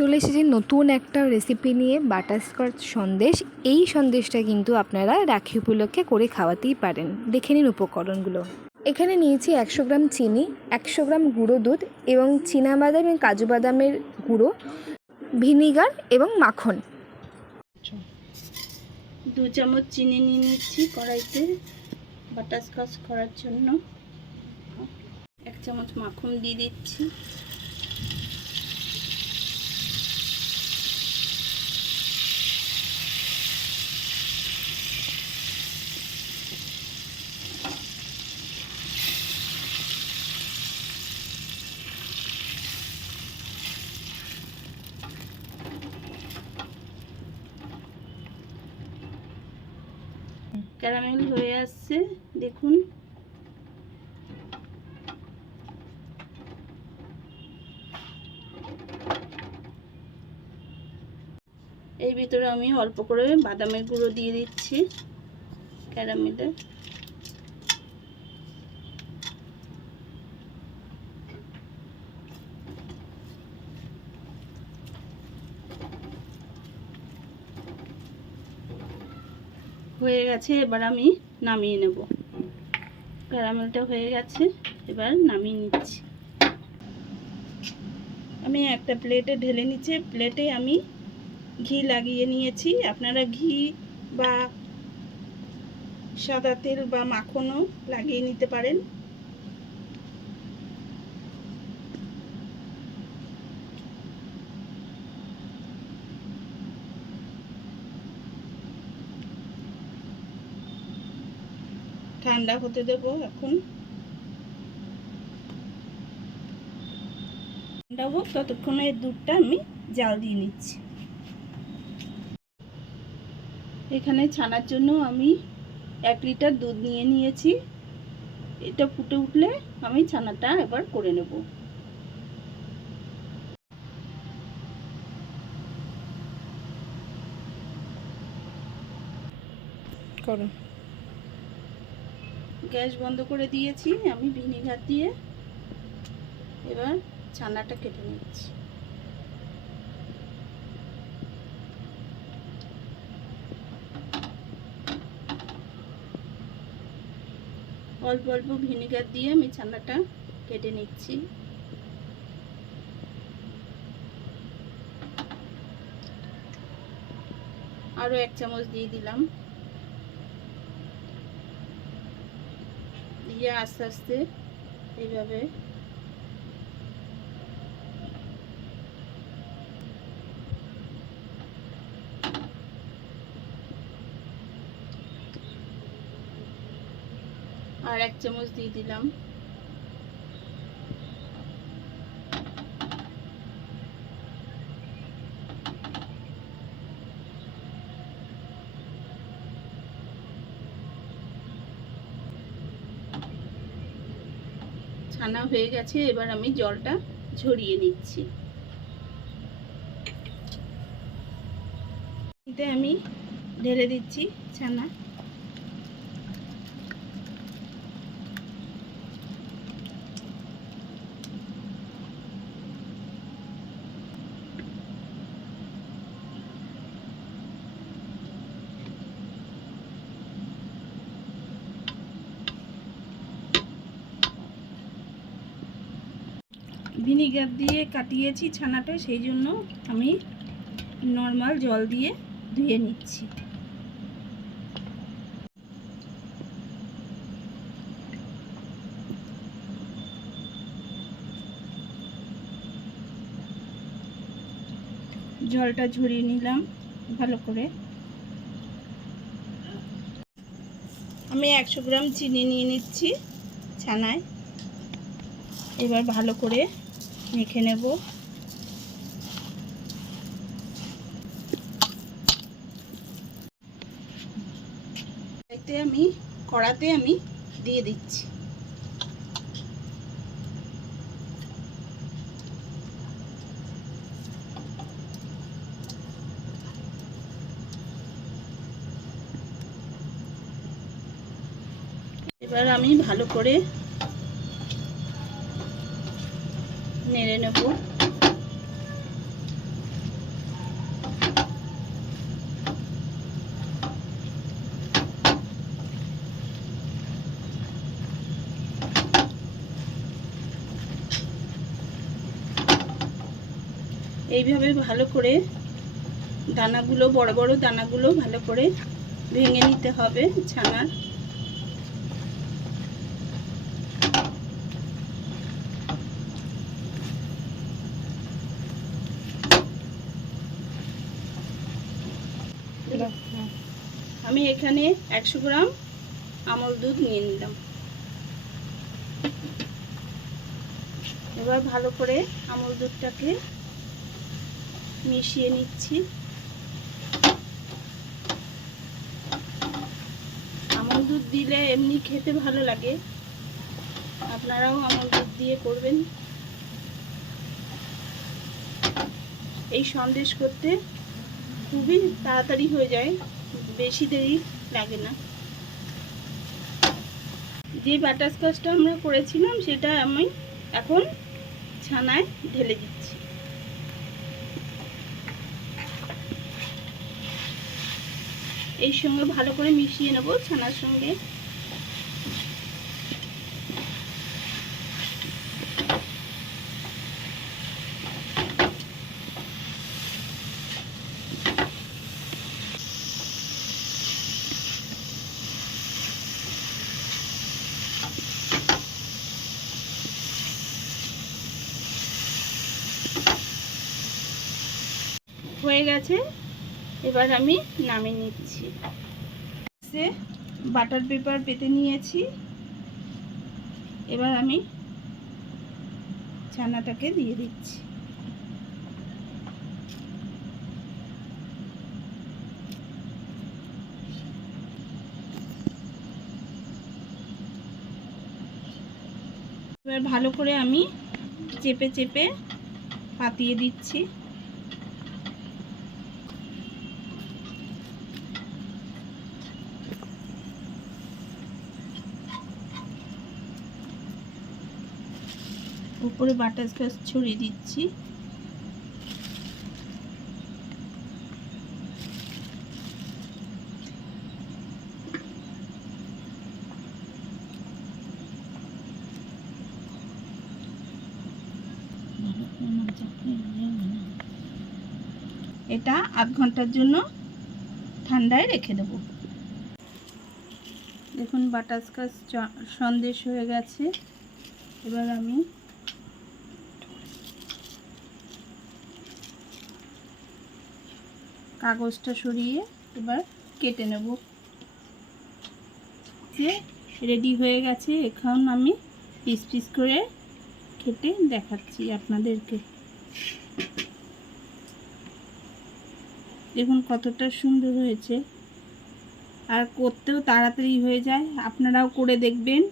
চলে এসেছি নতুন একটা রেসিপি নিয়ে, বাটারস্কচ সন্দেশ। এই সন্দেশটা কিন্তু আপনারা রাখি উপলক্ষে করে খাওয়াতেই পারেন। দেখে নিন উপকরণগুলো। এখানে নিয়েছি 100 গ্রাম চিনি, 100 গ্রাম গুঁড়ো দুধ এবং চীনাবাদাম এবং কাজু বাদামের গুঁড়ো, ভিনিগার এবং মাখন। 2 চামচ চিনি নিয়ে নিচ্ছি কড়াইতে বাটারস্কচ করার জন্য। 1 চামচ মাখন দিয়ে দিচ্ছি। ক্যারামেল হয়ে আসছে, দেখুন। এই ভিতরে আমি অল্প করে বাদামের গুঁড়ো দিয়ে দিচ্ছি ক্যারামেলে। হয়ে গেছে, এবার আমি নামিয়ে নেব। ক্যারামেলটা হয়ে গেছে, এবার নামিয়ে নিচ্ছি। আমি একটা প্লেটে ঢেলে নিচ্ছি। প্লেটে আমি ঘি লাগিয়ে নিয়েছি। আপনারা ঘি বা সাদা তেল বা মাখনও লাগিয়ে নিতে পারেন। ঠান্ডা হতে দেব। এখন ঠান্ডা হোক, ততক্ষণে দুধটা আমি জাল দিয়ে নিচ্ছি। এখানে ছানার জন্য আমি 1 লিটার দুধ নিয়ে নিয়েছি। এটা ফুটে উঠলে আমি ছানাটা এবার করে নেব। করো। গ্যাস বন্ধ করে দিয়েছি। আমি ভিনিগার দিয়ে এবার ছানাটা কেটে নিচ্ছি। অল্প অল্প ভিনিগার দিয়ে আমি ছানাটা কেটে নিচ্ছি। আরও 1 চামচ দিয়ে দিলাম। দিয়ে আস্তে আস্তে এইভাবে আর 1 চামচ দিয়ে দিলাম। ছানা হয়ে গেছে, এবার আমি জলটা ঝরিয়ে নিচ্ছি। এতে আমি ঢেলে দিচ্ছি ছানা। ভিনিগার দিয়ে কাটিয়েছি ছানাটা, সেই জন্য আমি নর্মাল জল দিয়ে ধুয়ে নিচ্ছি। জলটা ঝরিয়ে নিলাম ভালো করে। আমি 100 গ্রাম চিনি নিয়ে নিচ্ছি ছানায়। এবার ভালো করে মেখে নেব। এতে আমি কড়াতে আমি দিয়ে দিচ্ছি। এবার আমি ভালো করে নেড়ে নেব। এইভাবে ভালো করে দানাগুলো, বড় বড় দানাগুলো ভালো করে ভেঙে নিতে হবে ছানার। আমি এখানে 100 গ্রাম আমল দুধ নিয়ে নিলাম। এবার ভালো করে আমল দুধটাকে মিশিয়ে নিচ্ছি। আমল দুধ দিলে এমনি খেতে ভালো লাগে, আপনারাও আমল দুধ দিয়ে করবেন। এই সন্দেশ করতে খুবই তাড়াতাড়ি হয়ে যায়, বেশি দেরি লাগে না। যে বাটারস্কচটা আমরা করেছিলাম সেটা আমি এখন ছানায় ঢেলে দিচ্ছি। এই সঙ্গে ভালো করে মিশিয়ে নেব ছানার সঙ্গে। হয়ে গেছে, এবার আমি নামিয়ে নিচ্ছি। বাটার পেপার পেতে নিয়েছি, এবার আমি ছানাটাকে দিয়ে দিচ্ছি। এবার ভালো করে আমি চেপে চেপে পাতিয়ে দিচ্ছি। উপরে বাটারস্কচ ছড়িয়ে দিচ্ছি। এটা আধ ঘন্টার জন্য ঠান্ডায় রেখে দেব। দেখুন বাটারস্কচ সন্দেশ হয়ে গেছে। এবার আমি কাগজটা সরিয়ে এবার কেটে নেব। যে রেডি হয়ে গেছে, এখন আমি পিস পিস করে কেটে দেখাচ্ছি আপনাদেরকে। দেখুন কতটা সুন্দর হয়েছে, আর করতেও তাড়াতাড়ি হয়ে যায়। আপনারাও করে দেখবেন,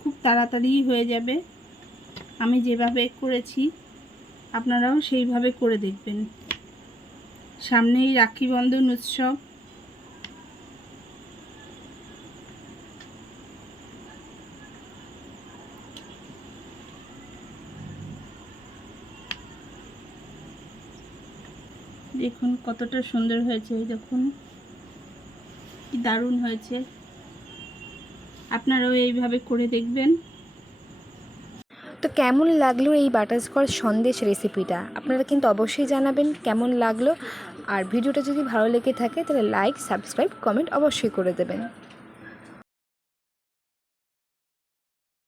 খুব তাড়াতাড়ি হয়ে যাবে। আমি যেভাবে করেছি আপনারাও সেইভাবে করে দেখবেন। সামনেই রাখি বন্ধন উৎসব, দেখুন কতটা সুন্দর হয়েছে। দেখুন কি দারুণ হয়েছে, আপনারাও এইভাবে করে দেখবেন। তো কেমন লাগলো এই বাটারস্কচ সন্দেশ রেসিপিটা, আপনারা কিন্তু অবশ্যই জানাবেন কেমন লাগলো। আর ভিডিওটা যদি ভালো লেগে থাকে তাহলে লাইক, সাবস্ক্রাইব, কমেন্ট অবশ্যই করে দেবেন।